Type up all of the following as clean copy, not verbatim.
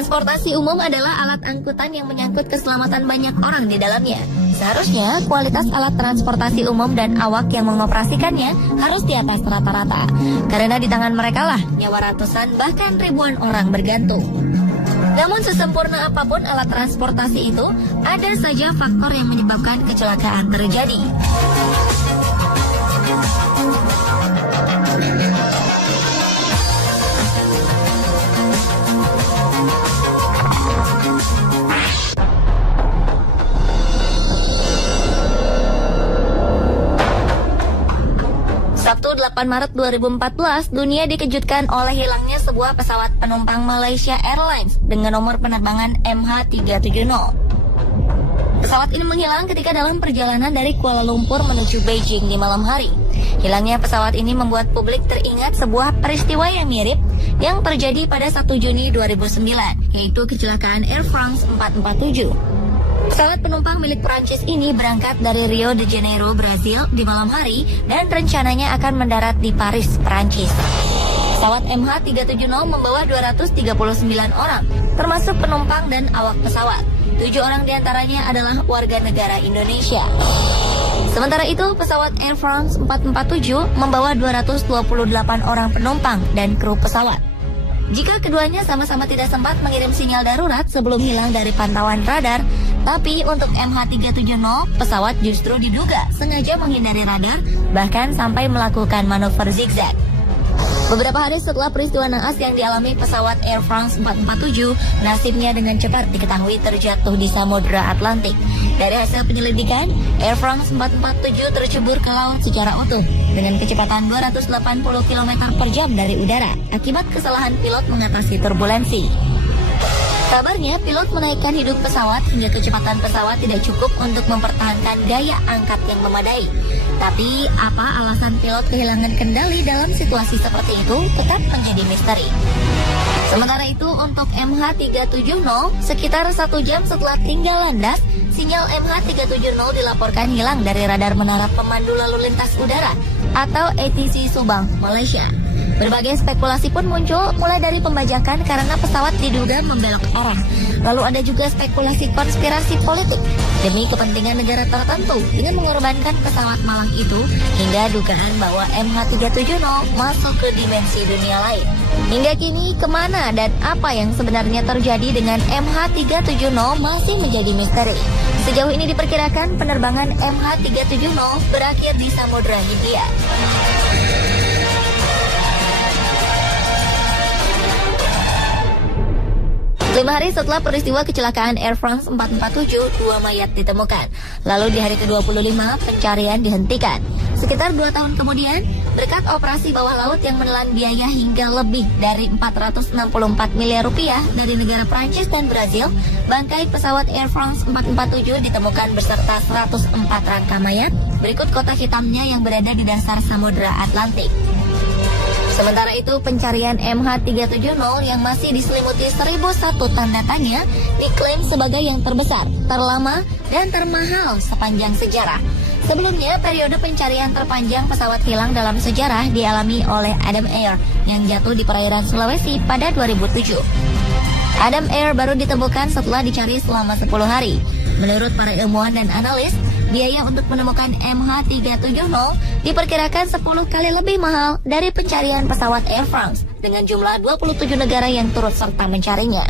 Transportasi umum adalah alat angkutan yang menyangkut keselamatan banyak orang di dalamnya. Seharusnya kualitas alat transportasi umum dan awak yang mengoperasikannya harus di atas rata-rata. Karena di tangan mereka lah nyawa ratusan bahkan ribuan orang bergantung. Namun sesempurna apapun alat transportasi itu, ada saja faktor yang menyebabkan kecelakaan terjadi. Sabtu 8 Maret 2014, dunia dikejutkan oleh hilangnya sebuah pesawat penumpang Malaysia Airlines dengan nomor penerbangan MH370. Pesawat ini menghilang ketika dalam perjalanan dari Kuala Lumpur menuju Beijing di malam hari. Hilangnya pesawat ini membuat publik teringat sebuah peristiwa yang mirip yang terjadi pada 1 Juni 2009, yaitu kecelakaan Air France 447. Pesawat penumpang milik Prancis ini berangkat dari Rio de Janeiro, Brazil di malam hari dan rencananya akan mendarat di Paris, Prancis. Pesawat MH370 membawa 239 orang, termasuk penumpang dan awak pesawat. 7 orang diantaranya adalah warga negara Indonesia. Sementara itu, pesawat Air France 447 membawa 228 orang penumpang dan kru pesawat. Jika keduanya sama-sama tidak sempat mengirim sinyal darurat sebelum hilang dari pantauan radar, tapi untuk MH370, pesawat justru diduga sengaja menghindari radar, bahkan sampai melakukan manuver zigzag. Beberapa hari setelah peristiwa naas yang dialami pesawat Air France 447, nasibnya dengan cepat diketahui terjatuh di Samudra Atlantik. Dari hasil penyelidikan, Air France 447 tercebur ke laut secara utuh dengan kecepatan 280 km per jam dari udara akibat kesalahan pilot mengatasi turbulensi. Kabarnya, pilot menaikkan hidup pesawat hingga kecepatan pesawat tidak cukup untuk mempertahankan gaya angkat yang memadai. Tapi, apa alasan pilot kehilangan kendali dalam situasi seperti itu tetap menjadi misteri. Sementara itu, untuk MH370, sekitar 1 jam setelah tinggal landas, sinyal MH370 dilaporkan hilang dari radar menara pemandu lalu lintas udara atau ATC Subang, Malaysia. Berbagai spekulasi pun muncul, mulai dari pembajakan karena pesawat diduga membelok arah. Lalu ada juga spekulasi konspirasi politik demi kepentingan negara tertentu dengan mengorbankan pesawat malang itu, hingga dugaan bahwa MH370 masuk ke dimensi dunia lain. Hingga kini, kemana dan apa yang sebenarnya terjadi dengan MH370 masih menjadi misteri. Sejauh ini diperkirakan penerbangan MH370 berakhir di Samudra Hindia. 5 hari setelah peristiwa kecelakaan Air France 447, 2 mayat ditemukan. Lalu di hari ke-25, pencarian dihentikan. Sekitar 2 tahun kemudian, berkat operasi bawah laut yang menelan biaya hingga lebih dari 464 miliar rupiah dari negara Prancis dan Brazil, bangkai pesawat Air France 447 ditemukan beserta 104 rangka mayat. Berikut kotak hitamnya yang berada di dasar Samudra Atlantik. Sementara itu, pencarian MH370 yang masih diselimuti 1001 tanda tanya diklaim sebagai yang terbesar, terlama, dan termahal sepanjang sejarah. Sebelumnya, periode pencarian terpanjang pesawat hilang dalam sejarah dialami oleh Adam Air yang jatuh di perairan Sulawesi pada 2007. Adam Air baru ditemukan setelah dicari selama 10 hari. Menurut para ilmuwan dan analis, biaya untuk menemukan MH370 diperkirakan 10 kali lebih mahal dari pencarian pesawat Air France dengan jumlah 27 negara yang turut serta mencarinya.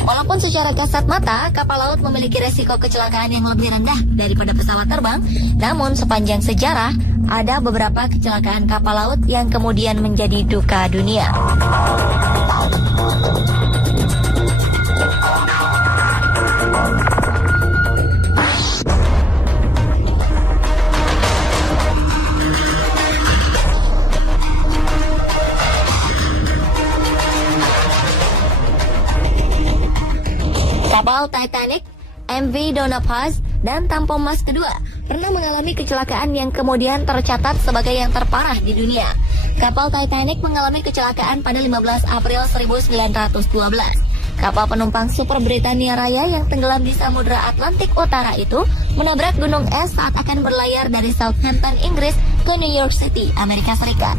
Walaupun secara kasat mata, kapal laut memiliki resiko kecelakaan yang lebih rendah daripada pesawat terbang, namun sepanjang sejarah, ada beberapa kecelakaan kapal laut yang kemudian menjadi duka dunia. Kapal Titanic, MV Donna Paz, dan Tampo Mas II pernah mengalami kecelakaan yang kemudian tercatat sebagai yang terparah di dunia. Kapal Titanic mengalami kecelakaan pada 15 April 1912. Kapal penumpang Super Britania Raya yang tenggelam di Samudra Atlantik Utara itu menabrak gunung es saat akan berlayar dari Southampton, Inggris ke New York City, Amerika Serikat.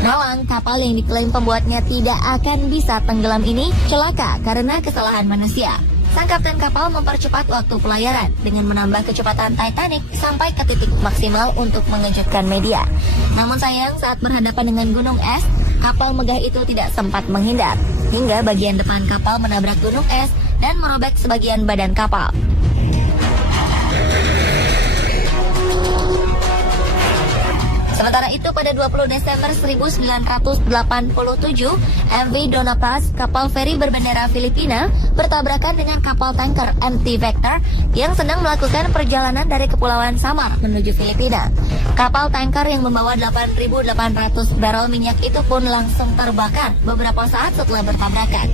Namun, kapal yang diklaim pembuatnya tidak akan bisa tenggelam ini celaka karena kesalahan manusia. Sang kapten kapal mempercepat waktu pelayaran dengan menambah kecepatan Titanic sampai ke titik maksimal untuk mengejutkan media. Namun sayang, saat berhadapan dengan gunung es, kapal megah itu tidak sempat menghindar, hingga bagian depan kapal menabrak gunung es dan merobek sebagian badan kapal. Sementara itu pada 20 Desember 1987, MV Donna Paz, kapal feri berbendera Filipina, bertabrakan dengan kapal tanker MT Vector yang sedang melakukan perjalanan dari Kepulauan Samar menuju Filipina. Kapal tanker yang membawa 8.800 barrel minyak itu pun langsung terbakar beberapa saat setelah bertabrakan.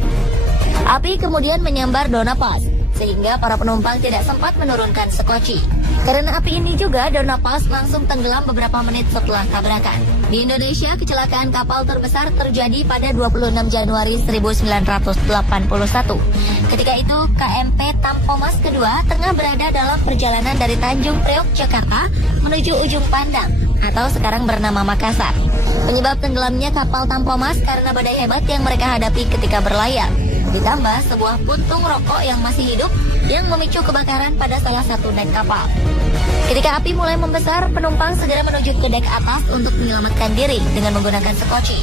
Api kemudian menyambar Donna Paz, sehingga para penumpang tidak sempat menurunkan sekoci. Karena api ini juga, Donna Paz langsung tenggelam beberapa menit setelah tabrakan. Di Indonesia, kecelakaan kapal terbesar terjadi pada 26 Januari 1981. Ketika itu, KMP Tampomas kedua tengah berada dalam perjalanan dari Tanjung Priok, Jakarta menuju Ujung Pandang, atau sekarang bernama Makassar. Penyebab tenggelamnya kapal Tampomas karena badai hebat yang mereka hadapi ketika berlayar. Ditambah sebuah puntung rokok yang masih hidup yang memicu kebakaran pada salah satu dek kapal. Ketika api mulai membesar, penumpang segera menuju ke dek atas untuk menyelamatkan diri dengan menggunakan sekoci.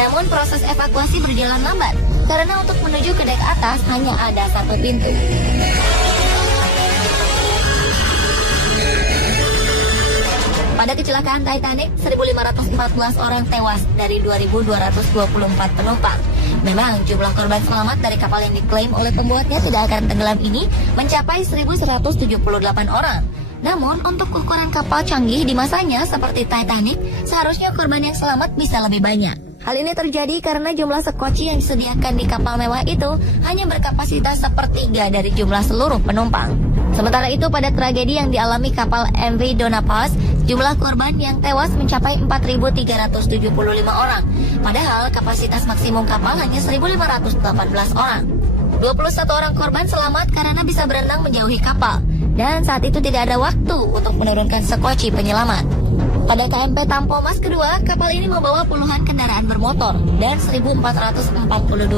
Namun proses evakuasi berjalan lambat karena untuk menuju ke dek atas hanya ada satu pintu. Pada kecelakaan Titanic, 1.514 orang tewas dari 2.224 penumpang. Memang jumlah korban selamat dari kapal yang diklaim oleh pembuatnya tidak akan tenggelam ini mencapai 1.178 orang. Namun untuk ukuran kapal canggih di masanya seperti Titanic, seharusnya korban yang selamat bisa lebih banyak. Hal ini terjadi karena jumlah sekoci yang disediakan di kapal mewah itu hanya berkapasitas sepertiga dari jumlah seluruh penumpang. Sementara itu pada tragedi yang dialami kapal MV Donna Paz, jumlah korban yang tewas mencapai 4.375 orang. Padahal kapasitas maksimum kapal hanya 1.518 orang. 21 orang korban selamat karena bisa berenang menjauhi kapal. Dan saat itu tidak ada waktu untuk menurunkan sekoci penyelamat. Pada KMP Tampomas kedua, kapal ini membawa puluhan kendaraan bermotor dan 1.442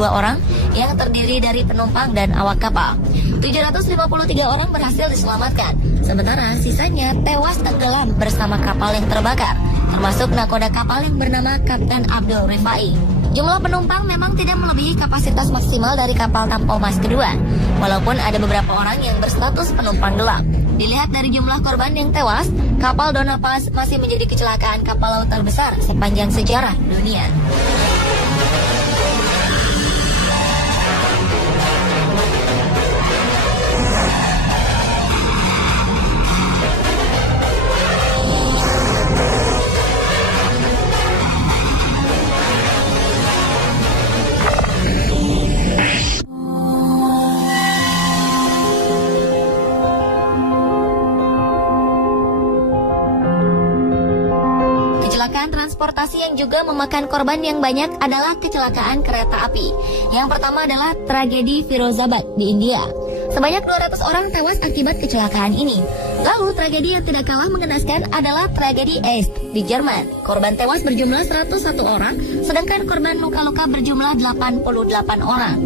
orang yang terdiri dari penumpang dan awak kapal. 753 orang berhasil diselamatkan, sementara sisanya tewas tenggelam bersama kapal yang terbakar, termasuk nakoda kapal yang bernama Kapten Abdul Rifai. Jumlah penumpang memang tidak melebihi kapasitas maksimal dari kapal Tampomas kedua, walaupun ada beberapa orang yang berstatus penumpang gelap. Dilihat dari jumlah korban yang tewas, kapal Donna Paz masih menjadi kecelakaan kapal laut terbesar sepanjang sejarah dunia. Kecelakaan transportasi yang juga memakan korban yang banyak adalah kecelakaan kereta api. Yang pertama adalah tragedi Firozabad di India. Sebanyak 200 orang tewas akibat kecelakaan ini. Lalu tragedi yang tidak kalah mengenaskan adalah tragedi Est di Jerman. Korban tewas berjumlah 101 orang, sedangkan korban luka-luka berjumlah 88 orang.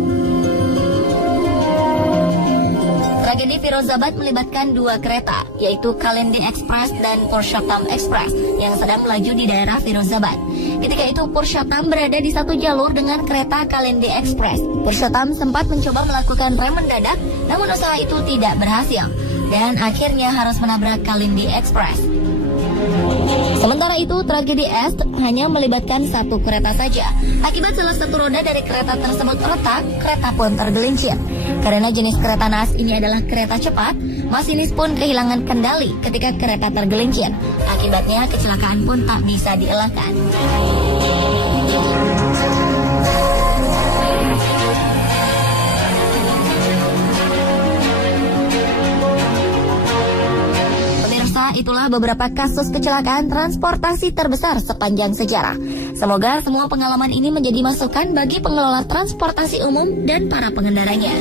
Tragedi Firozabad melibatkan dua kereta, yaitu Kalindi Express dan Purushottam Express yang sedang melaju di daerah Firozabad. Ketika itu Purushottam berada di satu jalur dengan kereta Kalindi Express. Purushottam sempat mencoba melakukan rem mendadak, namun usaha itu tidak berhasil dan akhirnya harus menabrak Kalindi Express. Sementara itu, tragedi Est hanya melibatkan satu kereta saja. Akibat salah satu roda dari kereta tersebut retak, kereta pun tergelincir. Karena jenis kereta naas ini adalah kereta cepat, masinis pun kehilangan kendali ketika kereta tergelincir. Akibatnya, kecelakaan pun tak bisa dielakkan. Itulah beberapa kasus kecelakaan transportasi terbesar sepanjang sejarah. Semoga semua pengalaman ini menjadi masukan bagi pengelola transportasi umum dan para pengendaranya.